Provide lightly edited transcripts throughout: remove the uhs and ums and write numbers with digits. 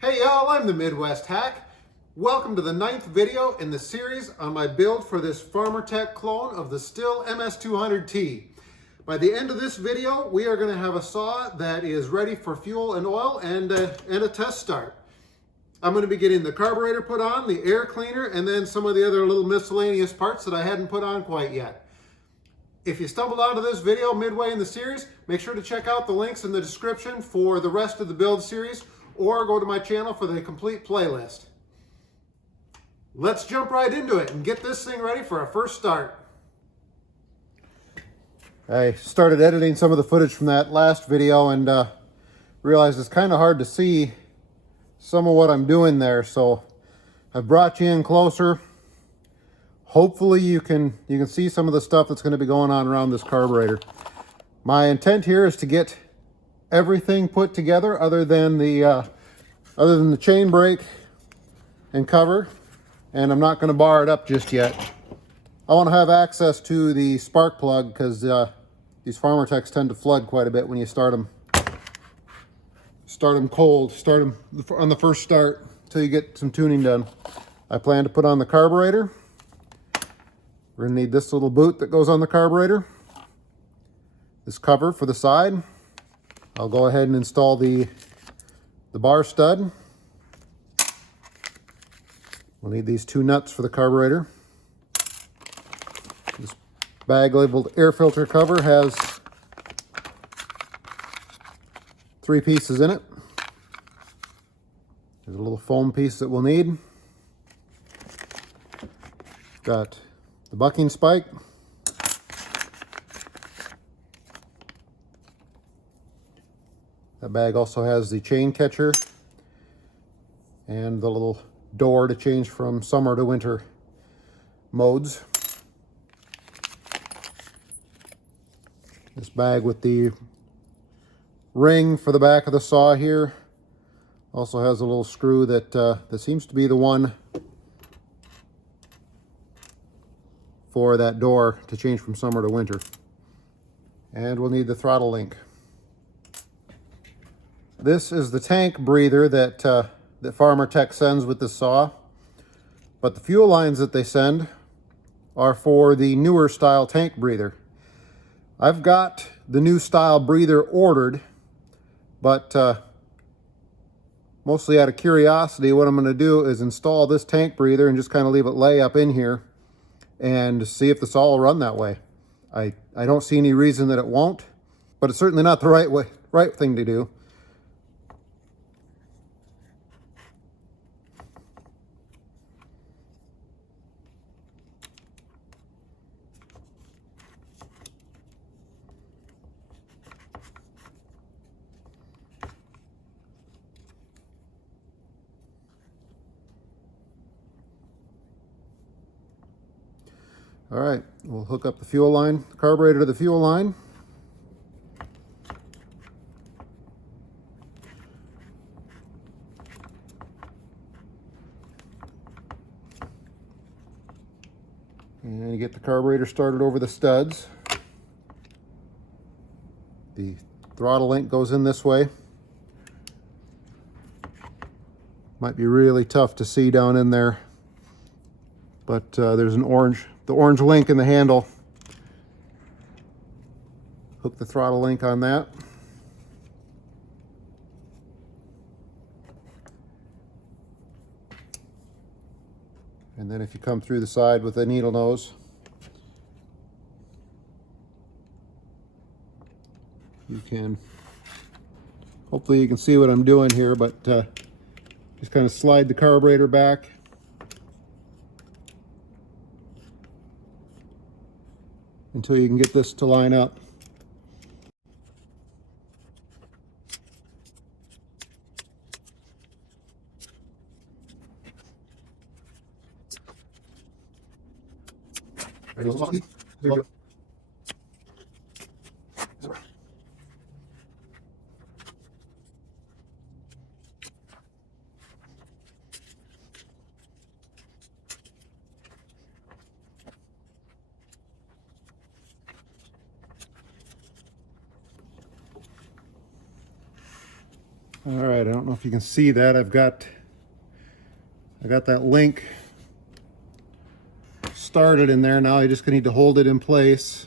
Hey y'all, I'm the Midwest Hack. Welcome to the 9th video in the series on my build for this Farmertec clone of the Stihl MS200T. By the end of this video, we are going to have a saw that is ready for fuel and oil and a test start. I'm going to be getting the carburetor put on, the air cleaner, and then some of the other little miscellaneous parts that I hadn't put on quite yet. If you stumbled onto this video midway in the series, make sure to check out the links in the description for the rest of the build series, or go to my channel for the complete playlist. Let's jump right into it and get this thing ready for a first start. I started editing some of the footage from that last video and realized it's kind of hard to see some of what I'm doing there, so I've brought you in closer. Hopefully you can see some of the stuff that's going to be going on around this carburetor. My intent here is to get everything put together other than the chain brake and cover, and I'm not going to bar it up just yet. I want to have access to the spark plug because these Farmertecs tend to flood quite a bit when you start them cold, start them on the first start until you get some tuning done. I plan to put on the carburetor. We're going to need this little boot that goes on the carburetor, this cover for the side. I'll go ahead and install the bar stud. We'll need these two nuts for the carburetor. This bag labeled air filter cover has 3 pieces in it. There's a little foam piece that we'll need. Got the bucking spike. That bag also has the chain catcher and the little door to change from summer to winter modes. This bag with the ring for the back of the saw here also has a little screw that seems to be the one for that door to change from summer to winter. And we'll need the throttle link. This is the tank breather that Farmertec sends with the saw, but the fuel lines that they send are for the newer style tank breather. I've got the new style breather ordered, but mostly out of curiosity, what I'm going to do is install this tank breather and just kind of leave it lay up in here and see if the saw will run that way. I don't see any reason that it won't, but it's certainly not the right thing to do. All right, we'll hook up the fuel line, the carburetor to the fuel line. And you get the carburetor started over the studs. The throttle link goes in this way. Might be really tough to see down in there, but there's the orange link in the handle. Hook the throttle link on that. And then if you come through the side with a needle nose, you can, hopefully you can see what I'm doing here, but just kind of slide the carburetor back. Until you can get this to line up. There you go. All right, I don't know if you can see that. I got that link started in there. Now I just need to hold it in place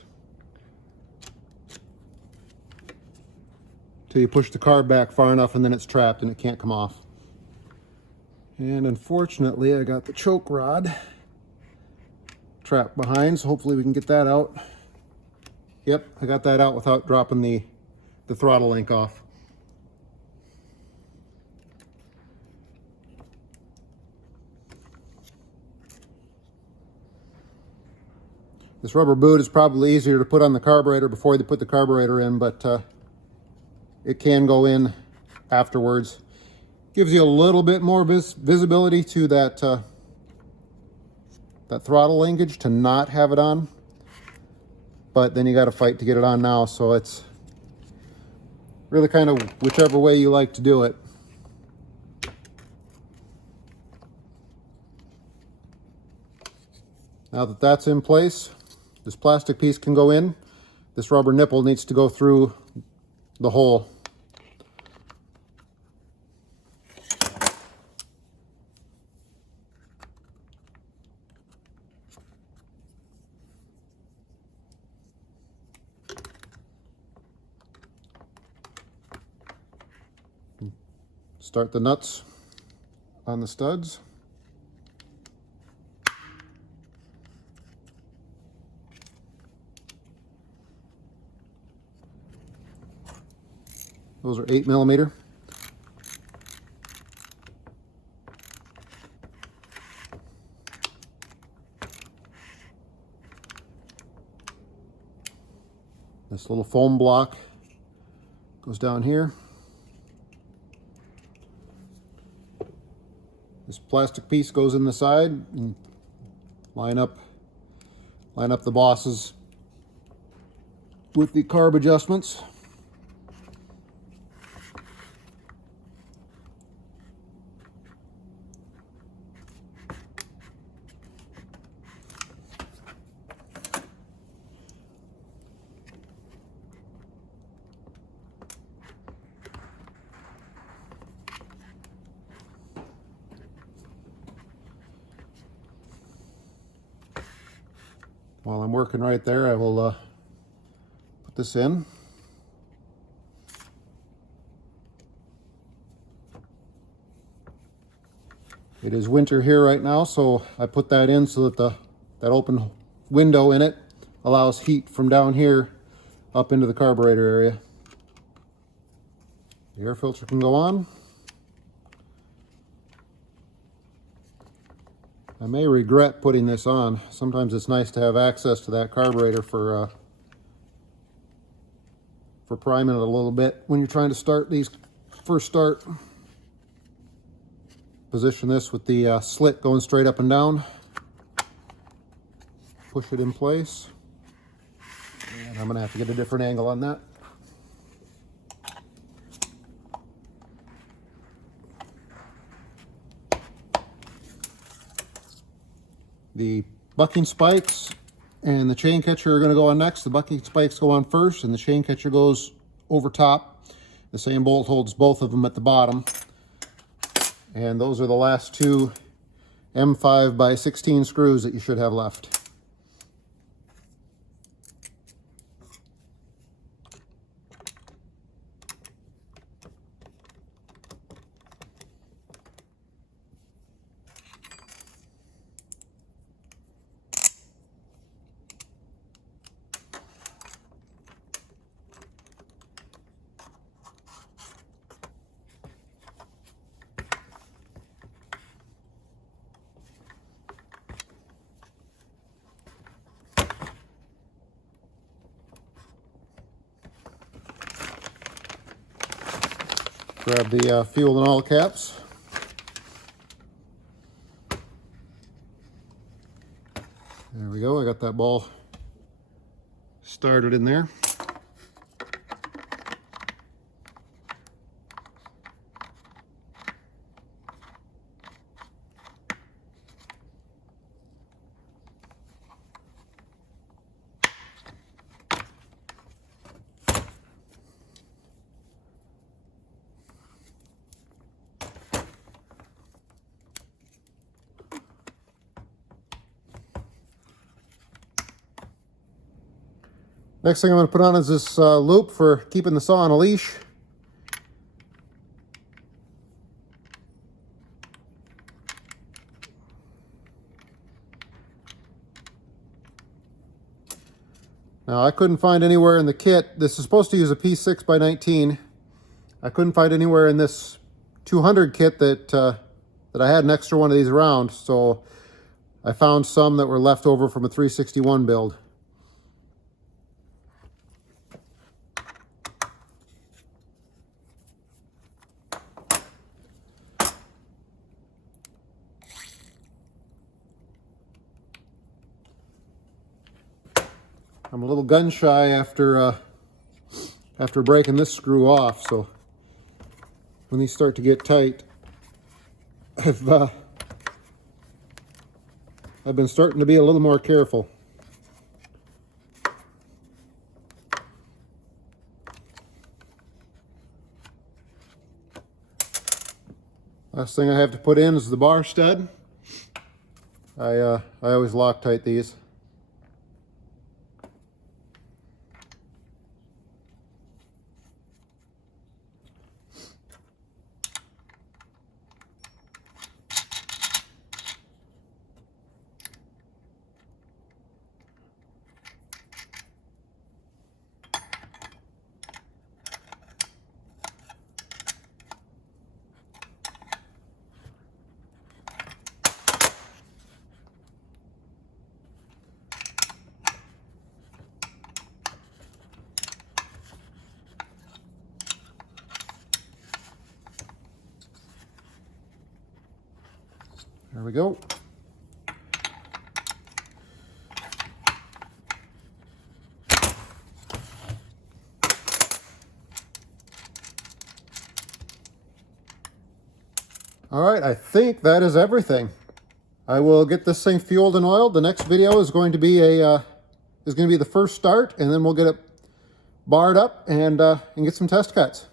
till you push the carb back far enough, and then it's trapped and it can't come off. And unfortunately, I got the choke rod trapped behind, so hopefully we can get that out. Yep, I got that out without dropping the throttle link off. This rubber boot is probably easier to put on the carburetor before they put the carburetor in, but it can go in afterwards. Gives you a little bit more visibility to that throttle linkage to not have it on, but then you got to fight to get it on now, so it's really kind of whichever way you like to do it. Now that that's in place, this plastic piece can go in. This rubber nipple needs to go through the hole. Start the nuts on the studs. Those are 8mm. This little foam block goes down here. This plastic piece goes in the side, and line up the bosses with the carb adjustments. While I'm working right there, I will put this in. It is winter here right now, so I put that in so that that open window in it allows heat from down here up into the carburetor area. The air filter can go on. I may regret putting this on. Sometimes it's nice to have access to that carburetor for priming it a little bit when you're trying to start these first start. Position this with the slit going straight up and down. Push it in place. And I'm going to have to get a different angle on that. The bucking spikes and the chain catcher are going to go on next. The bucking spikes go on first, and the chain catcher goes over top. The same bolt holds both of them at the bottom. And those are the last two M5 by 16 screws that you should have left. Grab the fuel and oil caps. There we go. I got that ball started in there. Next thing I'm going to put on is this loop for keeping the saw on a leash. Now I couldn't find anywhere in the kit, this is supposed to use a P6 by 19. I couldn't find anywhere in this 200 kit that I had an extra one of these around, so I found some that were left over from a 361 build. I'm a little gun shy after breaking this screw off, so when these start to get tight, I've been starting to be a little more careful. Last thing I have to put in is the bar stud. I always Loctite these. There we go. All right, I think that is everything. I will get this thing fueled and oiled. The next video is going to be the first start, and then we'll get it barred up and get some test cuts.